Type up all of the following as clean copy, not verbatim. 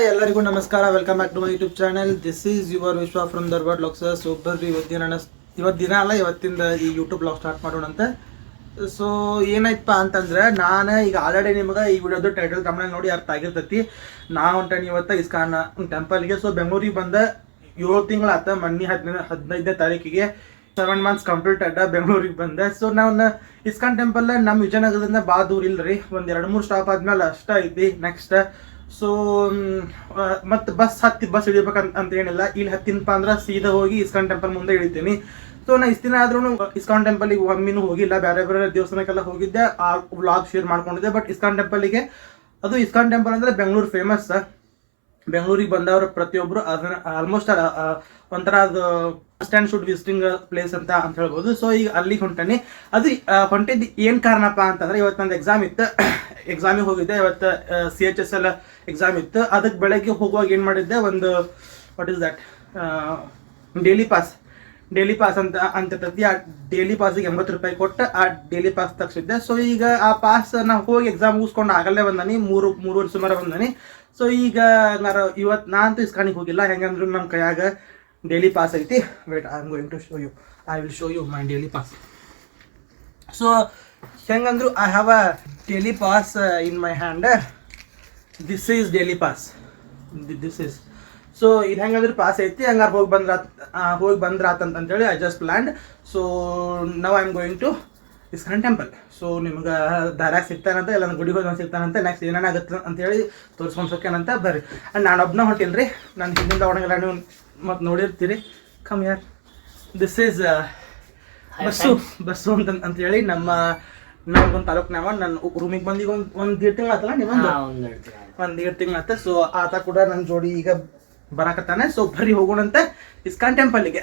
ಎಲ್ಲರಿಗೂ ನಮಸ್ಕಾರ. Welcome back to my YouTube channel. This is your Vishwa from Dharwad vlogs. So ಬರ್ರಿ ಇವತ್ತಿಂದ ಈ ಯೂಟ್ಯೂಬ್ ವ್ಲಾಗ್ ಸ್ಟಾರ್ಟ್ ಮಾಡೋಣಂತೆ. ಸೊ ಏನಾಯ್ತಪ್ಪ ಅಂತಂದ್ರೆ, ನಾನು ಈಗ ಆಲ್ರೆಡಿ ನಿಮ್ಗೆ ಈ ವಿಡಿಯೋದು ಟೈಟಲ್ ತಮ್ಮಲ್ಲಿ ನೋಡಿ ಅರ್ಥ ಆಗಿರ್ತೈತಿ. ನಾ ಹೊಂಟೇನಿ ಇವತ್ತು ಇಸ್ಕಾನ್ ಟೆಂಪಲ್ಗೆ. ಸೊ ಬೆಂಗಳೂರಿಗೆ ಬಂದ 7 ತಿಂಗಳಾತ. ಮೊನ್ನೆ 15ನೇ ತಾರೀಕಿಗೆ 7 ಮಂತ್ಸ್ ಕಂಪ್ಲೀಟ್ ಅಡ್ಡ ಬೆಂಗಳೂರಿಗೆ ಬಂದೆ. ಸೊ ನಾನು ಇಸ್ಕಾನ್ ಟೆಂಪಲ್ ನಮ್ಮ ವಿಜಯನಗರದಿಂದ ಭಾಳ ದೂರ ಇಲ್ಲರಿ, ಒಂದು 2-3 ಸ್ಟಾಪ್ ಆದ್ಮೇಲೆ ಅಷ್ಟ ಐತಿ ನೆಕ್ಸ್ಟ್. ಸೊ ಮತ್ತು ಬಸ್ ಹಿಡಿಬೇಕಂತ ಏನಿಲ್ಲ. ಇಲ್ಲಿ ಹತ್ತಿನಪ್ಪ ಅಂದ್ರೆ ಸೀದಾ ಹೋಗಿ ಇಸ್ಕಾನ್ ಟೆಂಪಲ್ ಮುಂದೆ ಇಳಿತೀನಿ. ಸೊ ನಾ ಇಷ್ಟು ದಿನ ಆದ್ರೂ ಇಸ್ಕಾನ್ ಟೆಂಪಲ್ಗೆ ಒಮ್ಮಿನೂ ಹೋಗಿಲ್ಲ. ಬೇರೆ ದೇವಸ್ಥಾನಕ್ಕೆಲ್ಲ ಹೋಗಿದ್ದೆ, ಆ ವ್ಲಾಗ್ ಶೇರ್ ಮಾಡ್ಕೊಂಡಿದ್ದೆ. ಬಟ್ ಇಸ್ಕಾನ್ ಟೆಂಪಲ್ಗೆ, ಅದು ಇಸ್ಕಾನ್ ಟೆಂಪಲ್ ಅಂದರೆ ಬೆಂಗಳೂರು ಫೇಮಸ್. ಬೆಂಗಳೂರಿಗೆ ಬಂದವರು ಪ್ರತಿಯೊಬ್ಬರು ಅದನ್ನ ಆಲ್ಮೋಸ್ಟ್ ಒಂಥರ ಅದು ಸ್ಟ್ಯಾಂಡ್ ಶುಡ್ ವಿಸಿಟಿಂಗ್ ಪ್ಲೇಸ್ ಅಂತ ಹೇಳ್ಬೋದು. ಸೊ ಈಗ ಅಲ್ಲಿಗೆ ಹೊಂಟೇನಿ. ಅದು ಹೊಂಟಿದ್ದು ಏನು ಕಾರಣಪ್ಪ ಅಂತಂದ್ರೆ, ಇವತ್ತು ನಂದು ಎಕ್ಸಾಮಿಗೆ ಹೋಗಿದ್ದೆ. ಇವತ್ತು CHSL ಎಕ್ಸಾಮ್ ಇತ್ತು. ಅದಕ್ಕೆ ಬೆಳಗ್ಗೆ ಹೋಗುವಾಗ ಏನು ಮಾಡಿದ್ದೆ, ಒಂದು what is that daily pass ಅಂತ ಇರ್ತೈತಿ. ಆ ಡೈಲಿ ಪಾಸಿಗೆ 80 ರೂಪಾಯಿ ಕೊಟ್ಟು ಆ ಡೈಲಿ ಪಾಸ್ ತಗ್ಸಿದ್ದೆ. ಸೊ ಈಗ ಆ ಪಾಸ್ ನಾವು ಹೋಗಿ ಎಕ್ಸಾಮ್ ಮುಗಿಸ್ಕೊಂಡು ಆಗಲ್ಲೇ ಬಂದಾನಿ, 3 ಸುಮಾರು ಬಂದಾನಿ. ಸೊ ಈಗ ಇವತ್ತು ನಾ ಅಂತೂ ಇಸ್ಕಾನಿಗೆ ಹೋಗಿಲ್ಲ. ಹೆಂಗಂದ್ರು ನಮ್ಮ ಕೈಯಾಗ ಡೈಲಿ ಪಾಸ್ ಐತಿ. Wait, I will show you my daily pass. So ಹೆಂಗಂದ್ರು I have a daily pass in my hand. This is daily pass. So ಇದು ಹೆಂಗಂದ್ರೆ ಪಾಸ್ ಐತಿ. ಹಂಗಾರೆ ಹೋಗಿ ಬಂದ್ರಾತಂತೇಳಿ I just planned. So now I am going to ISKCON temple. So ನಿಮ್ಗೆ ದಾರ್ಯಾಗ ಸಿಗ್ತಾನಂತ, ಇಲ್ಲ ಗುಡಿಗೆ ಹೋಗಿ ಸಿಗ್ತಾನಂತೆ. ನೆಕ್ಸ್ಟ್ ಏನೇನಾಗುತ್ತೆ ಅಂತೇಳಿ ತೋರಿಸ್ಕೊಂಡು ಹೋಗ್ಯಾನಂತ. ಬರ್ರಿ. ಆ್ಯಂಡ್ ನಾನು ಒಬ್ಬನ ಹೊಂಟಿಲ್ಲ ರೀ, ನಾನು ಹಿಂದಿಂದ ಒಳಗೆಲ್ಲ ನೀವು ಮತ್ತು ನೋಡಿರ್ತೀರಿ. ಕಮ್ ಯಾರ್, ದಿಸ್ ಈಸ್ ಬಸ್ಸು ಅಂತೇಳಿ ನಮ್ಗೊಂದು ತಾಲೂಕ್ನಾವ. ನನ್ನ ರೂಮಿಗೆ ಬಂದು ಈಗ ಒಂದು 1.5 ತಿಂಗಳು ಆತಲ್ಲ, ನೀವೊಂದು 1.5 ತಿಂಗಳು ಆತ. ಸೊ ಆತ ಕೂಡ ನನ್ನ ಜೋಡಿ ಈಗ ಬರಾಕತ್ತಾನೆ. ಸೊ ಬರ್ರಿ ಹೋಗೋಣಂತೆ ಇಸ್ಕಾನ್ ಟೆಂಪಲ್ಗೆ.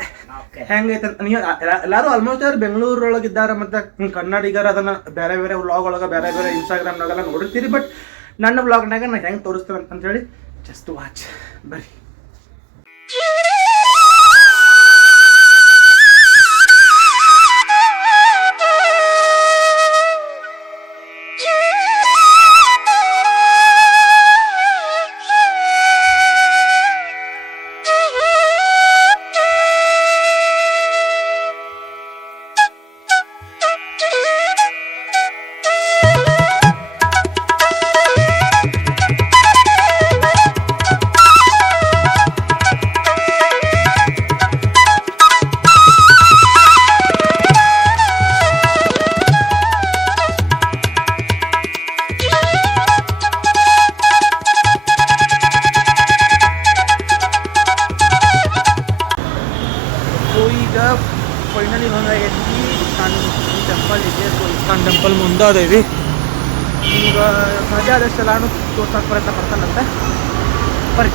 ಹೆಂಗೈತೆ ನೀವು ಎಲ್ಲರೂ ಆಲ್ಮೋಸ್ಟ್ ಅವ್ರು ಬೆಂಗಳೂರೊಳಗಿದ್ದಾರೆ, ಮತ್ತು ಕನ್ನಡಿಗರ ಅದನ್ನು ಬೇರೆ ವ್ಲಾಗ್ ಒಳಗೆ ಬೇರೆ ಇನ್ಸ್ಟಾಗ್ರಾಮ್ನಾಗೆಲ್ಲ ನೋಡಿರ್ತೀರಿ. ಬಟ್ ನನ್ನ ವ್ಲಾಗ್ನಾಗ ನಾನು ಹೆಂಗೆ ತೋರಿಸ್ತೇನೆ ಅಂತೇಳಿ ಜಸ್ಟ್ ವಾಚ್. ಬರ್ರಿ. ಫೈನಲಿ ಬಂದಾಗೈತಿ ಇಸ್ಕಾನ್ ಟೆಂಪಲ್ ಇದೆ. ಸೊ ಇಸ್ಕಾನ್ ಟೆಂಪಲ್ ಮುಂದೆ ಅದೇವಿ. ಈಗ ಮಜಾ ಆದಷ್ಟೆಲ್ಲಾನು ತೋರ್ಸೋಕೆ ಪ್ರಯತ್ನ ಪಡ್ತಾನಂತೆ. ಬರ್ರಿ.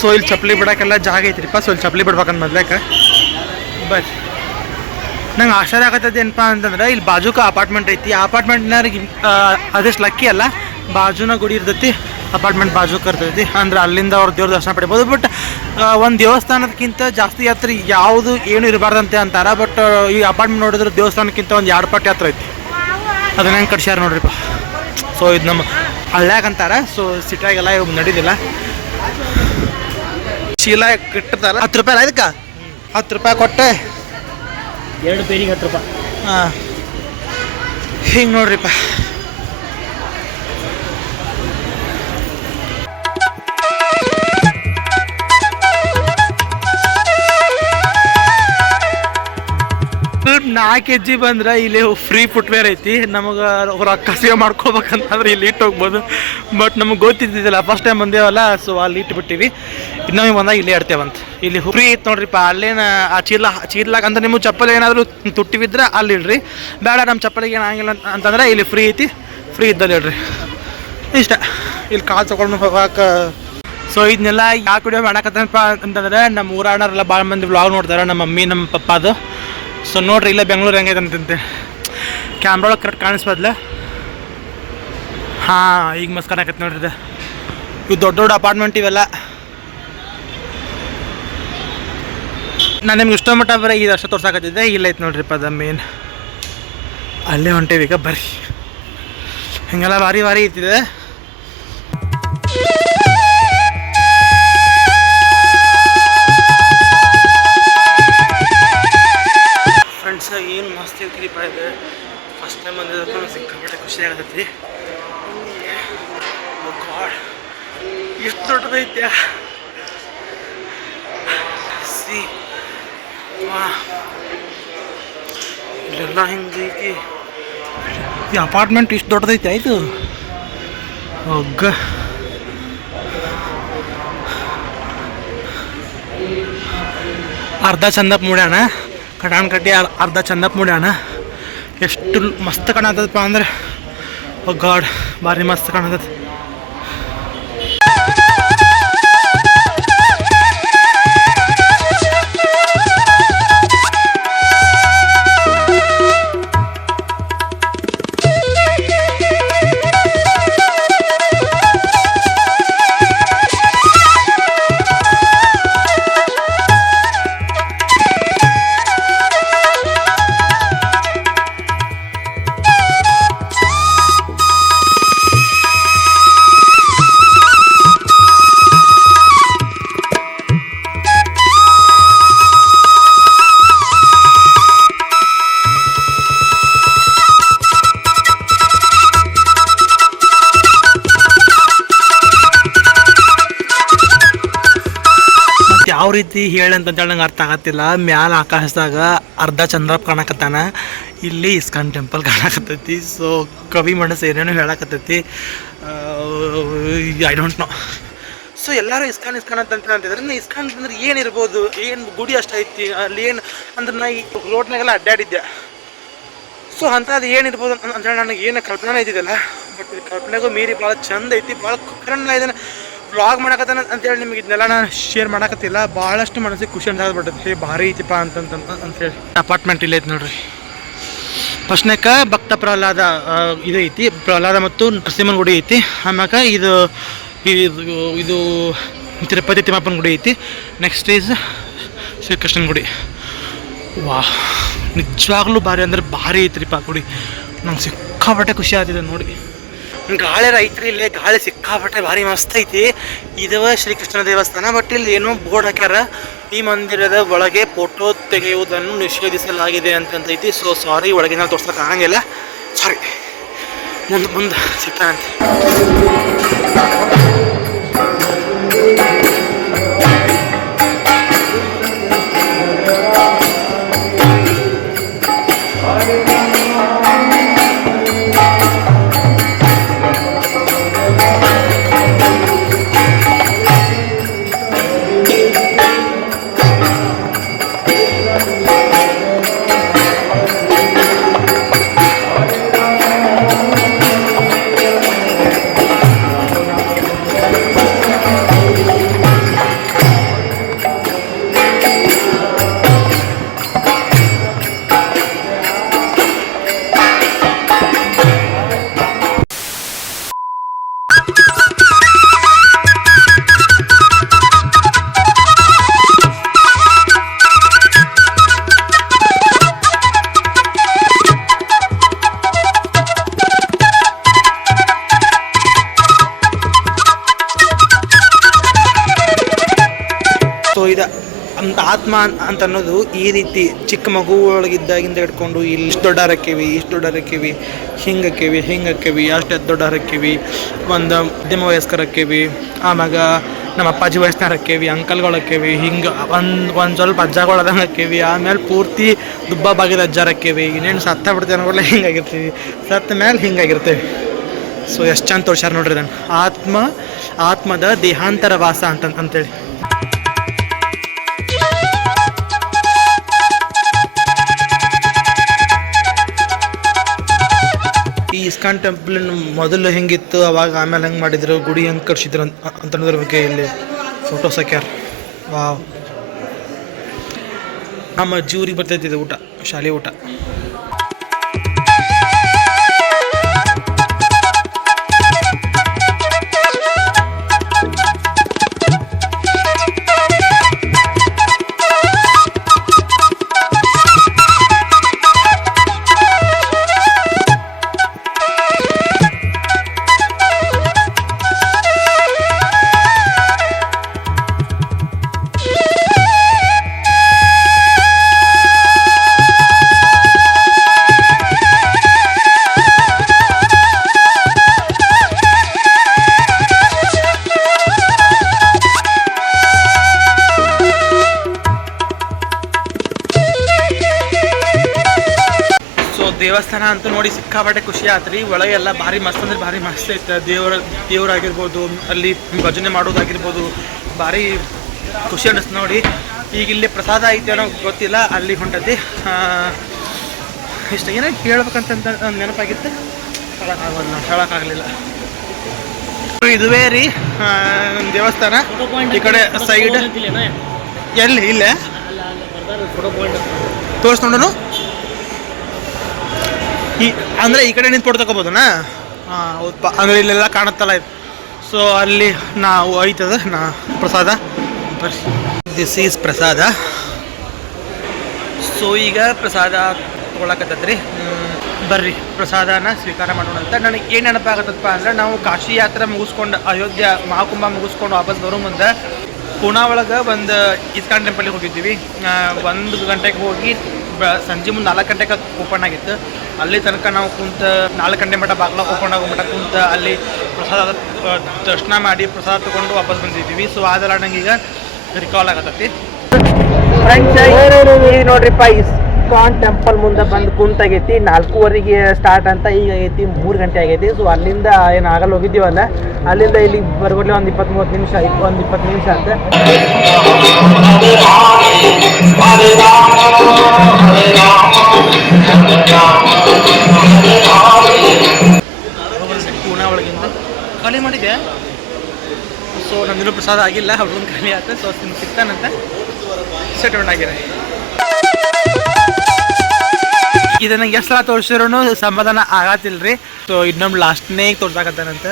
ಸೊ ಇಲ್ಲಿ ಚಪ್ಪಲಿ ಬಿಡೋಕ್ಕೆಲ್ಲ ಜಾಗ ಐತ್ರಿಪ್ಪ. ಸೊ ಇಲ್ಲಿ ಚಪ್ಪಲಿ ಬಿಡ್ಬೇಕಂತ ಮೊದ್ಲೇಕ. ಬರ್ರಿ. ನಂಗೆ ಆಶ್ಚರ್ಯ ಆಗತ್ತದ ಏನಪ್ಪ ಅಂತಂದ್ರೆ, ಇಲ್ಲಿ ಬಾಜುಕ ಅಪಾರ್ಟ್ಮೆಂಟ್ ಐತಿ. ಆ ಅಪಾರ್ಟ್ಮೆಂಟ್ನವ್ರಿಗೆ ಅದೆಷ್ಟು ಲಕ್ಕಿ ಅಲ್ಲ, ಬಾಜುನ ಗುಡಿ ಇರ್ತೈತಿ, ಅಪಾರ್ಟ್ಮೆಂಟ್ ಬಾಜುಕ ಇರ್ತೈತಿ. ಅಂದ್ರೆ ಅಲ್ಲಿಂದ ಅವ್ರ ದೇವ್ರ ದರ್ಶನ ಪಡಿಬೋದು. ಬಟ್ ಒಂದು ದೇವಸ್ಥಾನದಕ್ಕಿಂತ ಜಾಸ್ತಿ ಯಾತ್ರೆ ಯಾವುದು ಏನು ಇರಬಾರ್ದಂತೆ ಅಂತಾರೆ. ಬಟ್ ಈ ಅಪಾರ್ಟ್ಮೆಂಟ್ ನೋಡಿದ್ರೆ ದೇವಸ್ಥಾನಕ್ಕಿಂತ ಒಂದು 2 ಪಟ್ಟು ಯಾತ್ರೆ ಐತಿ. ಅದನ್ನ ಹೆಂಗೆ ಕಟ್ಸ್ಯಾರ ನೋಡ್ರಿಪ್ಪ. ಸೊ ಇದು ನಮ್ಮ ಹಳ್ಳ್ಯಾಗ ಅಂತಾರೆ. ಸೊ ಸಿಟಿಯಾಗೆಲ್ಲ ಇವಾಗ ನಡೀದಿಲ್ಲ. ಚೀಲ ಇಟ್ಟಿರ್ತಾರ. 10 ರೂಪಾಯಿ ಅಲ್ಲ ಇದಕ್ಕೆ? 10 ರೂಪಾಯಿ ಕೊಟ್ಟೆ 2 ಪೇರಿಗೆ 10 ರೂಪಾಯಿ. ಹಾಂ, ಹಿಂಗೆ ನೋಡ್ರಿಪ್ಪ. ಸ್ವಲ್ಪ 4 kg ಬಂದ್ರೆ ಇಲ್ಲಿ ಫ್ರೀ ಫುಟ್ವೇರ್ ಐತಿ. ನಮಗೆ ರೊಕ್ಕ ಸೇವ್ ಮಾಡ್ಕೋಬೇಕಂತಂದ್ರೆ ಇಲ್ಲಿ ಇಟ್ಟು ಹೋಗ್ಬೋದು. ಬಟ್ ನಮಗೆ ಗೊತ್ತಿದ್ದಿಲ್ಲ, ಫಸ್ಟ್ ಟೈಮ್ ಬಂದೇವಲ್ಲ. ಸೊ ಅಲ್ಲಿ ಇಟ್ಬಿಟ್ಟಿವಿ. ಇನ್ನೊಮ್ಮೆ ಬಂದಾಗ ಇಲ್ಲೇ ಇಡ್ತೇವಂತ. ಇಲ್ಲಿ ಫ್ರೀ ಐತೆ ನೋಡ್ರಿಪ್ಪ. ಅಲ್ಲೇನು ಆ ಚೀರ್ಲಾಗ ಅಂತ ನಿಮಗೆ ಚಪ್ಪಲಿ ಏನಾದರೂ ತುಟ್ಟಿವಿದ್ರೆ ಅಲ್ಲಿ ಇಡ್ರಿ. ಬೇಡ ನಮ್ಮ ಚಪ್ಪಲಿಗೆ ಏನಾಗಿಲ್ಲ ಅಂತಂದ್ರೆ ಇಲ್ಲಿ ಫ್ರೀ ಐತಿ. ಫ್ರೀ ಇದ್ದಲ್ಲಿ ಇಡ್ರಿ. ಇಷ್ಟ. ಇಲ್ಲಿ ಕಾಲು ತೊಗೊಂಡು ಹೋಗಕ್ಕೆ. ಸೊ ಇದನ್ನೆಲ್ಲ ಯಾಕೆ ವಿಡಿಯೋ ಮಾಡಕತ್ತಪ್ಪ ಅಂತಂದ್ರೆ, ನಮ್ಮ ಊರಾಣರೆಲ್ಲ ಭಾಳ ಮಂದಿ ವ್ಲಾಗ್ ನೋಡ್ತಾರೆ, ನಮ್ಮ ಮಮ್ಮಿ ನಮ್ಮ ಪಪ್ಪಾದು. ಸೊ ನೋಡ್ರಿ, ಇಲ್ಲ ಬೆಂಗಳೂರು ಹೆಂಗೈತೆ ಅಂತಂತೆ. ಕ್ಯಾಮ್ರಾ ಒಳಗೆ ಕರೆಕ್ಟ್ ಕಾಣಿಸ್ಬದ್ಲ. ಹಾಂ ಈಗ ಮಸ್ತ್ ಕಾಣಕತ್ತೆ ನೋಡ್ರಿ ಇದು. ಇವು ದೊಡ್ಡ ದೊಡ್ಡ ಅಪಾರ್ಟ್ಮೆಂಟ್ ಇವೆಲ್ಲ. ನಾನು ನಿಮ್ಗೆ ಇಷ್ಟೋ ಮಟ್ಟ ಬರೀ ಇದು ಅಷ್ಟು ತೋರ್ಸಾಕತ್ತಿದ್ದೆ. ಇಲ್ಲ ಐತೆ ನೋಡ್ರಿಪ್ಪ ಅದ ಮೇನ್. ಅಲ್ಲೇ ಹೊಂಟೇವಿ ಈಗ ಬರ್ರಿ. ಹಿಂಗೆಲ್ಲ ಭಾರಿ ಭಾರಿ ಐತಿದೆ. ಫ್ರೆಂಡ್ಸ್ ಏನು ಮಸ್ತ್ ಐತ್ರಿಪ್ಪ ಇದು. ಫಸ್ಟ್ ಟೈಮ್ ಬಂದಿದ್ದಕ್ಕೆ ಸಿಕ್ಕಾಪಟ್ಟೆ ಖುಷಿ ಆಗತ್ತೈತಿ. ಎಷ್ಟು ದೊಡ್ಡದೈತೆ ಸಿ. ಇಲ್ಲೆಲ್ಲ ಹಿಂಗೈತಿ. ಈ ಅಪಾರ್ಟ್ಮೆಂಟ್ ಇಷ್ಟು ದೊಡ್ಡದೈತಿ ಆಯಿತು. ಒಗ್ಗ ಅರ್ಧ ಚಂದಪ್ಪ ಮುಡ್ಯಾಣ ಕಟಾಣ ಕಟ್ಟಿ ಅರ್ಧ ಚಂದಪ್ಪ ಮುಡ್ಯಾಣ. ಎಷ್ಟು ಮಸ್ತ್ ಕಾಣತ್ತದಪ್ಪ ಅಂದ್ರೆ ಗಾಡ್ ಭಾರಿ ಮಸ್ತ್ ಕಾಣತೈತಿ. ಯಾವ ರೀತಿ ಹೇಳಿ ಅಂತಂತೇಳಿ ನಂಗೆ ಅರ್ಥ ಆಗತ್ತಿಲ್ಲ. ಮ್ಯಾಲ ಆಕಾಶದಾಗ ಅರ್ಧ ಚಂದ್ರಪ್ಪ ಕಾಣಕತ್ತಾನ, ಇಲ್ಲಿ ಇಸ್ಕಾನ್ ಟೆಂಪಲ್ ಕಾಣಕತ್ತೈತಿ. ಸೊ ಕವಿ ಮನಸ್ಸು ಏನೇನೋ ಹೇಳಕತ್ತೈತಿ. I don't know. ಸೊ ಎಲ್ಲರೂ ಇಸ್ಕಾನ್ ಇಸ್ಕಾನ್ ಅಂತ ಅಂತಿದ್ರೆ ಇಸ್ಕಾನ್ ಅಂತಂದ್ರೆ ಏನಿರ್ಬೋದು, ಏನು ಗುಡಿ ಅಷ್ಟೈತಿ ಅಲ್ಲಿ ಏನು ಅಂದ್ರೆ ನಾ ಈ ರೋಡ್ನಾಗೆಲ್ಲ ಅಡ್ಡಾಡಿದ್ದೆ. ಸೊ ಅಂಥದ್ದು ಏನಿರ್ಬೋದು ಅಂತೇಳಿ ನನಗೆ ಏನು ಕಲ್ಪನೆ ಐತಿದಲ್ಲ. ಬಟ್ ಕಲ್ಪನೆಗೂ ಮೀರಿ ಭಾಳ ಚಂದ ಐತಿ. ಭಾಳ ಕರೆಂಟ್ ಇದನ್ನು ವ್ಲಾಗ್ ಮಾಡಕತ್ತಾನ ಅಂತೇಳಿ ನಿಮಗೆ ಇದನ್ನೆಲ್ಲ ನಾನು ಶೇರ್ ಮಾಡಕತ್ತಿಲ್ಲ. ಭಾಳಷ್ಟು ಮನಸ್ಸಿಗೆ ಖುಷಿ ಅನ್ಸಾಗ್ಬಿಟ್ಟೈತಿ. ಭಾರಿ ಐತಿಪ್ಪ ಅಂತೇಳಿ. ಅಪಾರ್ಟ್ಮೆಂಟ್ ಇಲ್ಲ ಐತಿ ನೋಡ್ರಿ. ಫಸ್ಟ್ನೇಕ ಭಕ್ತ ಪ್ರಹ್ಲಾದ ಇದು ಐತಿ. ಪ್ರಹ್ಲಾದ ಮತ್ತು ನರಸಿಂಹನ ಗುಡಿ ಐತಿ. ಆಮ್ಯಾಗ ಇದು ಇದು ತಿರುಪತಿ ತಿಮ್ಮಪ್ಪನ ಗುಡಿ ಐತಿ. ನೆಕ್ಸ್ಟ್ ಈಸ್ ಶ್ರೀಕೃಷ್ಣನ ಗುಡಿ. ವಾ ನಿಜವಾಗ್ಲೂ ಭಾರಿ ಅಂದ್ರೆ ಭಾರಿ ಐತ್ರಿಪ್ಪ ಗುಡಿ. ನಂಗೆ ಸಿಕ್ಕಾಪಟ್ಟೆ ಖುಷಿ ಆಗ್ತಿದೆ ನೋಡಿ. ಗಾಳಿ ಐತ್ರಿ, ಇಲ್ಲೇ ಗಾಳಿ ಸಿಕ್ಕಾಪಟ್ಟೆ ಭಾರಿ ಮಸ್ತ್ ಐತಿ. ಇದವ ಶ್ರೀಕೃಷ್ಣ ದೇವಸ್ಥಾನ. ಬಟ್ ಇಲ್ಲಿ ಏನೋ ಬೋರ್ಡ್ ಹಾಕ್ಯಾರ, ಈ ಮಂದಿರದ ಒಳಗೆ ಫೋಟೋ ತೆಗೆಯುವುದನ್ನು ನಿಷೇಧಿಸಲಾಗಿದೆ ಅಂತೈತಿ. ಸೊ ಸಾರಿ, ಒಳಗಿನ ತೋರ್ಸೋಕೆ ಆಗಂಗಿಲ್ಲ. ಸಾರಿ, ಮುಂದೆ ಸಿಗ್ತಾನಂತೆ. ಆತ್ಮ ಅಂತ ಅನ್ನೋದು ಈ ರೀತಿ ಚಿಕ್ಕ ಮಗು ಒಳಗಿದ್ದಾಗಿಂದ ಹಿಡ್ಕೊಂಡು ಇಲ್ಲಿ ಇಷ್ಟು ದೊಡ್ಡ ಹರಕ್ಕೇವಿ, ಇಷ್ಟು ದೊಡ್ಡ ಹರಕ್ಕೇವಿ, ಹಿಂಗಕ್ಕೇವಿ, ಅಷ್ಟು ದೊಡ್ಡ ಹರಕ್ಕೇವಿ, ಒಂದು ಮಧ್ಯಮ ವಯಸ್ಕರ ಹಕ್ಕೇವಿ, ಆಮ್ಯಾಗ ನಮ್ಮ ಅಪ್ಪಾಜಿ ವಯಸ್ಸಿನಾರ ಹಕ್ಕೇವಿ, ಅಂಕಲ್ಗಳು ಹಕ್ಕೇವಿ, ಹಿಂಗೆ ಒಂದು ಸ್ವಲ್ಪ ಅಜ್ಜಗಳದಂಗೆ ಹಕ್ಕೇವಿ. ಆಮೇಲೆ ಪೂರ್ತಿ ದುಬ್ಬ ಬಾಗಿದ ಅಜ್ಜಾರ ಹಕ್ಕೇವಿ. ಇನ್ನೇನು ಸತ್ತ ಬಿಡ್ತೇವೆ ಅನ್ನೋಲ್ಲ ಹಿಂಗಾಗಿರ್ತೀವಿ. ಸತ್ತ ಮೇಲೆ ಹಿಂಗಾಗಿರ್ತೇವೆ. ಸೊ ಎಷ್ಟು ಚಂದ ತೋರ್ಸ್ಯಾರ ನೋಡ್ರಿ ಅದನ್ನು. ಆತ್ಮದ ದೇಹಾಂತರ ವಾಸ ಅಂತೇಳಿ. ಈ ಇಸ್ಕಾನ್ ಟೆಂಪಲ್ ಮೊದಲು ಹೆಂಗಿತ್ತು ಅವಾಗ, ಆಮೇಲೆ ಹೆಂಗೆ ಮಾಡಿದ್ರು, ಗುಡಿ ಹೆಂಗೆ ಕಟ್ಸಿದ್ರು ಅಂತನ್ನೋದ್ರ ಬಗ್ಗೆ ಇಲ್ಲಿ ಫೋಟೋಸ್ ಹಾಕ್ಯಾರ. ವಾವ್, ನಮ್ಮ ಅಜ್ಜಿ ಊರಿಗೆ ಬರ್ತೈತಿದೆ ಊಟ, ಶಾಲೆ ಊಟ. ದೇವಸ್ಥಾನ ಅಂತೂ ನೋಡಿ ಸಿಕ್ಕಾಪಟ್ಟೆ ಖುಷಿ ಆತ್ರಿ. ಒಳಗೆಲ್ಲ ಭಾರಿ ಮಸ್ತ್ ಅಂದ್ರೆ ಭಾರಿ ಮಸ್ತ್ ಐತೆ. ದೇವರಾಗಿರ್ಬೋದು, ಅಲ್ಲಿ ಭಜನೆ ಮಾಡೋದಾಗಿರ್ಬೋದು, ಭಾರಿ ಖುಷಿ ಅನ್ನಿಸ್ತು ನೋಡಿ. ಈಗ ಇಲ್ಲಿ ಪ್ರಸಾದ ಐತೆ ಅನ್ನೋ ಗೊತ್ತಿಲ್ಲ, ಅಲ್ಲಿ ಹೊಂಟತಿ. ಇಷ್ಟ ಏನೋ ಹೇಳ್ಬೇಕಂತ ನೆನಪಾಗಿತ್ತು, ಹೇಳೋಕ್ಕಾಗಲಿಲ್ಲ. ಇದುವೇ ರೀ ದೇವಸ್ಥಾನ. ಈ ಕಡೆ ಸೈಡ್ ಎಲ್ಲಿ ಇಲ್ಲೇ ತೋರಿಸ್ಕೊಂಡು ಅಂದರೆ ಈ ಕಡೆ ನಿಂತು ಫೋಟೋ ತಗೋಬೋದನಾ? ಹಾಂ ಹೌದಪ್ಪ, ಅಂದರೆ ಇಲ್ಲೆಲ್ಲ ಕಾಣುತ್ತಲ್ಲ ಇದು. ಸೊ ಅಲ್ಲಿ ನಾವು ಐತದ ಪ್ರಸಾದ. ಬರ್ರಿ, ದಿಸ್ ಈಸ್ ಪ್ರಸಾದ. ಸೊ ಈಗ ಪ್ರಸಾದ ತೊಗೊಳಕತ್ತದ್ರಿ. ಬರ್ರಿ ಪ್ರಸಾದನ ಸ್ವೀಕಾರ ಮಾಡೋಣ ಅಂತ. ನನಗೆ ಏನು ನೆನಪಾಗತ್ತಪ್ಪ ಅಂದ್ರೆ, ನಾವು ಕಾಶಿ ಯಾತ್ರೆ ಮುಗಿಸ್ಕೊಂಡು ಅಯೋಧ್ಯ ಮಹಾಕುಂಭ ಮುಗಿಸ್ಕೊಂಡು ವಾಪಸ್ ಬರೋ ಮುಂದೆ ಪುಣೆ ಒಳಗೆ ಒಂದು ಇಸ್ಕಾನ್ ಟೆಂಪಲ್ಗೆ ಹೋಗಿದ್ದೀವಿ. 1 ಗಂಟೆಗೆ ಹೋಗಿ ಸಂಜೆ ಮುಂದೆ 4 ಗಂಟೆಗೆ ಓಪನ್ ಆಗಿತ್ತು. ಅಲ್ಲಿ ತನಕ ನಾವು ಕುಂತ 4 ಗಂಟೆ ಮಟ್ಟ ಬಾಗ್ಲ ಓಪನ್ ಆಗೋ ಮಟ್ಟ ಕುಂತ ಅಲ್ಲಿ ಪ್ರಸಾದ ದರ್ಶನ ಮಾಡಿ ಪ್ರಸಾದ ತೊಗೊಂಡು ವಾಪಸ್ ಬಂದಿದ್ದೀವಿ. ಸೊ ಅದೆಲ್ಲ ನಂಗೆ ಈಗ ರಿಕಾಲ್ ಆಗತ್ತೈತಿ. ಈಗ ನೋಡ್ರಿಪ್ಪ, ಇಸ್ಕಾನ್ ಟೆಂಪಲ್ ಮುಂದೆ ಬಂದು ಕುಂತಾಗೈತಿ. 4:15ಗೆ ಸ್ಟಾರ್ಟ್ ಅಂತ, ಈಗ ಆಗೈತಿ 3 ಗಂಟೆ ಆಗೈತಿ. ಸೊ ಅಲ್ಲಿಂದ ಏನು ಆಗಲ್ಲ ಹೋಗಿದ್ದೀವಲ್ಲ, ಅಲ್ಲಿಂದ ಇಲ್ಲಿಗೆ ಬರ್ಬೋಡ್ಲಿ ಒಂದು 20-30 ನಿಮಿಷ, 20 ನಿಮಿಷ ಅಂತ. ಪೂನಾ ಒಳಗಿಂದ ಖಾಲಿ ಮಾಡಿದೆ. ಸೊ ನಮ್ದಿನ್ನೂ ಪ್ರಸಾದ ಆಗಿಲ್ಲ, ಹುಡುಗನ ಖಾಲಿ ಆಯ್ತು. ಸೊ ಸಿಗ್ತಾನಂತ ಸೆಟೌಂಡ್ ಆಗಿರ. ಇದನ್ನ ಎಷ್ಟು ಸಲ ತೋರಿಸಿದ್ರು ಸಮಾಧಾನ ಆಗತ್ತಿಲ್ರಿ. ಸೊ ಇನ್ನೊಮ್ಮೆ ಲಾಸ್ಟ್ನೇ ತೋರ್ಸಾಕತ್ತಾನಂತ.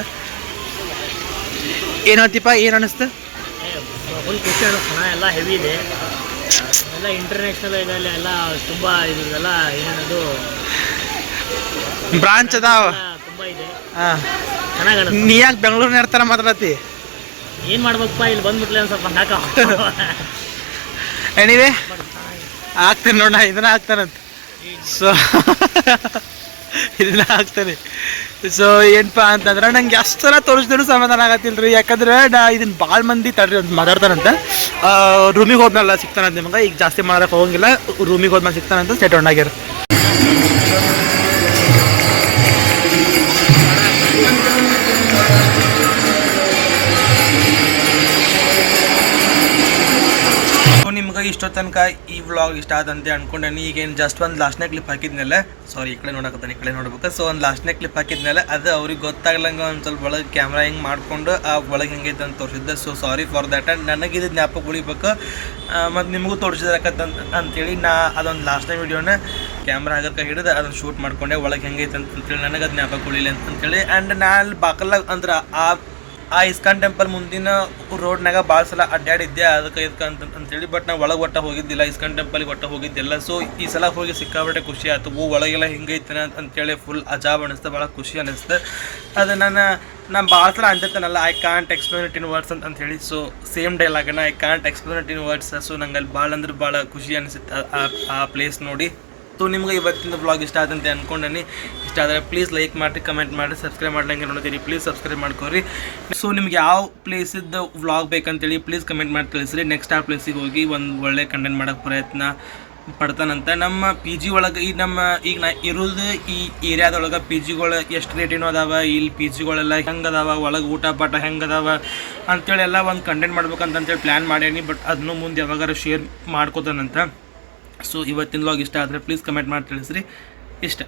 ಏನತ್ತಿಪ್ಪ, ಏನು ಅನ್ನಿಸ್ತು? ಫುಲ್ ಖುಷಿ ಅನ್ನಿಸ್ತಾನ. ಎಲ್ಲ ಹೆವಿ ಇದೆ, ಎಲ್ಲ ಇಂಟರ್ನ್ಯಾಷನಲ್ ಇದೆಲ್ಲ, ಎಲ್ಲ ತುಂಬ ಇದೆಲ್ಲ ಏನದು ಬ್ರಾಂಚ್ ಅದಾವ, ತುಂಬ ಇದೆ. ಹಾಂ, ಚೆನ್ನಾಗಿ ನೀ ಯಾಕೆ ಬೆಂಗಳೂರಿನ ಇರ್ತಾರ ಮಾತಾಡತ್ತಿ? ಏನು ಮಾಡ್ಬೇಕಪ್ಪ, ಇಲ್ಲಿ ಬಂದ್ಬಿಟ್ಲೆ ಒಂದು ಸ್ವಲ್ಪ ಹಾಕ. ಎನಿವೆ ಆಗ್ತೇನೆ ನೋಡ, ಇದನ್ನ ಹಾಕ್ತಾನಂತ. ಸೊ ಇದನ್ನ ಹಾಕ್ತಾನೆ. ಸೊ ಏನಪ್ಪ ಅಂತಂದ್ರೆ, ನಂಗೆ ಎಷ್ಟು ಸಲ ತೋರಿಸಿದ್ರು ಸಮಾಧಾನ ಆಗತ್ತಿಲ್ರಿ. ಯಾಕಂದ್ರೆ ಇದನ್ನ ಭಾಳ ಮಂದಿ ತಡ್ರಿ ಅಂತ ಮಾತಾಡ್ತಾನಂತ. ರೂಮಿಗೆ ಹೋದ್ಮೇಲೆ ಸಿಗ್ತಾನಂತ ನಿಮಗೆ. ಈಗ ಜಾಸ್ತಿ ಮಾಡೋಕೆ ಹೋಗಂಗಿಲ್ಲ, ರೂಮಿಗೆ ಹೋದ್ಮೇಲೆ ಸಿಗ್ತಾನಂತ. ಸೆಟ್ ಆಗ್ಯಾರ. ನಿಮ್ಗೆ ಇಷ್ಟೋ ತನಕ ಈ ವ್ಲಾಗ್ ಇಷ್ಟ ಆದಂತೆ ಅನ್ಕೊಂಡೇನಿ. ಈಗೇನು ಜಸ್ಟ್ ಒಂದು ಲಾಸ್ಟ್ನೇ ಕ್ಲಿಪ್ ಹಾಕಿದ್ಮೇಲೆ, ಸಾರಿ ಈ ಕಡೆ ನೋಡಕತ್ತಾನೆ, ಈ ಕಡೆ ನೋಡ್ಬೇಕು. ಸೊ ಒಂದು ಲಾಸ್ಟ್ನೇ ಕ್ಲಿಪ್ ಹಾಕಿದ್ಮೇಲೆ ಅದು ಅವ್ರಿಗೆ ಗೊತ್ತಾಗ್ಲಂಗೆ ಒಂದು ಸ್ವಲ್ಪ ಒಳಗೆ ಕ್ಯಾಮ್ರಾ ಹಿಂಗೆ ಮಾಡಿಕೊಂಡು ಆ ಒಳಗೆ ಹೆಂಗೈತೆ ಅಂತ ತೋರಿಸಿದ್ದೆ. So sorry for that. And ನನಗಿದು ಜ್ಞಾಪಕ ಉಳಿಬೇಕು ಮತ್ತು ನಿಮಗೂ ತೋರಿಸಿದಕ್ಕಂತ ಅಂತೇಳಿ ಅದೊಂದು ಲಾಸ್ಟ್ನೇ ವೀಡಿಯೋನ ಕ್ಯಾಮ್ರಾ ಆಗಕ್ಕೆ ಹಿಡಿದು ಅದನ್ನು ಶೂಟ್ ಮಾಡ್ಕೊಂಡೆ ಒಳಗೆ ಹೆಂಗೈತೆ ಅಂತೇಳಿ ನನಗೆ ಅದು ಜ್ಞಾಪಕ ಉಳಿಲಿ ಅಂತೇಳಿ. ಆ್ಯಂಡ್ ನಾ ಅಲ್ಲಿ ಬಾಕಲ್ಲ ಅಂದ್ರೆ ಆ ಇಸ್ಕಾನ್ ಟೆಂಪಲ್ ಮುಂದಿನ ರೋಡ್ನಾಗ ಭಾಳ ಸಲ ಅಡ್ಡಾಡಿದ್ದೆ ಅದಕ್ಕೆ ಇದಕ್ಕೆ ಅಂತೇಳಿ. ಬಟ್ ನಾವು ಒಳಗೆ ಒಟ್ಟ ಹೋಗಿದ್ದಿಲ್ಲ, ಇಸ್ಕಾನ್ ಟೆಂಪಲ್ಗೆ ಒಟ್ಟ ಹೋಗಿದ್ದಿಲ್ಲ. ಸೊ ಈ ಸಲ ಹೋಗಿ ಸಿಕ್ಕಾಬಿಟ್ಟೆ ಖುಷಿ ಆಯ್ತು. ಒಳಗೆಲ್ಲ ಹಿಂಗೈತೆ ಅಂತೇಳಿ ಫುಲ್ ಅಜಾಬ್ ಅನ್ನಿಸ್ತು, ಭಾಳ ಖುಷಿ ಅನ್ನಿಸ್ತು. ಅದು ನಾನು ಭಾಳ ಸಲ ಅಂತಿರ್ತೇನಲ್ಲ, I can't explain it in words ಅಂತ ಹೇಳಿ. ಸೊ ಸೇಮ್ ಡೈಲಾಗನ್ನ I can't explain it in words. So ನಂಗೆ ಅಲ್ಲಿ ಭಾಳ ಅಂದ್ರೆ ಭಾಳ ಖುಷಿ ಅನಿಸುತ್ತೆ ಆ ಪ್ಲೇಸ್ ನೋಡಿ. ಸೊ ನಿಮ್ಗೆ ಇವತ್ತಿನ ವ್ಲಾಗ್ ಇಷ್ಟ ಆದಂತೆ ಅಂದ್ಕೊಂಡೇನಿ. ಇಷ್ಟ ಆದರೆ ಪ್ಲೀಸ್ ಲೈಕ್ ಮಾಡಿರಿ, ಕಮೆಂಟ್ ಮಾಡಿರಿ, ಸಬ್ಸ್ಕ್ರೈಬ್ ಮಾಡ್ದಂಗೆ ನೋಡ್ತೀರಿ ಪ್ಲೀಸ್ ಸಬ್ಸ್ಕ್ರೈಬ್ ಮಾಡ್ಕೊರಿ. ಸೊ ನಿಮ್ಗೆ ಯಾವ ಪ್ಲೇಸಿದ್ದು ವ್ಲಾಗ್ ಬೇಕಂತೇಳಿ ಪ್ಲೀಸ್ ಕಮೆಂಟ್ ಮಾಡಿ ತಿಳಿಸ್ರಿ. ನೆಕ್ಸ್ಟ್ ಆ ಪ್ಲೇಸಿಗೆ ಹೋಗಿ ಒಂದು ಒಳ್ಳೆ ಕಂಟೆಂಟ್ ಮಾಡೋಕ್ಕೆ ಪ್ರಯತ್ನ ಪಡ್ತಾನಂತ. ನಮ್ಮ ಪಿ ಜಿ ಒಳಗೆ ಈಗ ನಾ ಇರೋದು ಈ ಏರಿಯಾದೊಳಗೆ ಪಿ ಜಿಗಳು ಎಷ್ಟು ರೇಟಿನೂ ಅದಾವ, ಇಲ್ಲಿ ಪಿ ಜಿಗಳೆಲ್ಲ ಹೆಂಗೆ ಅದಾವ, ಒಳಗೆ ಊಟ ಪಾಠ ಹೆಂಗೆ ಅದಾವ ಅಂತೇಳಿ ಎಲ್ಲ ಒಂದು ಕಂಟೆಂಟ್ ಮಾಡ್ಬೇಕಂತೇಳಿ ಪ್ಲ್ಯಾನ್ ಮಾಡೇನಿ. ಬಟ್ ಅದನ್ನು ಮುಂದೆ ಯಾವಾಗಾರ ಶೇರ್ ಮಾಡ್ಕೋತಾನಂತ. ಸೊ ಇವತ್ತಿನ ವ್ಲಾಗ್ ಇಷ್ಟ ಆದರೆ ಪ್ಲೀಸ್ ಕಮೆಂಟ್ ಮಾಡಿ ತಿಳಿಸ್ರಿ. ಇಷ್ಟ.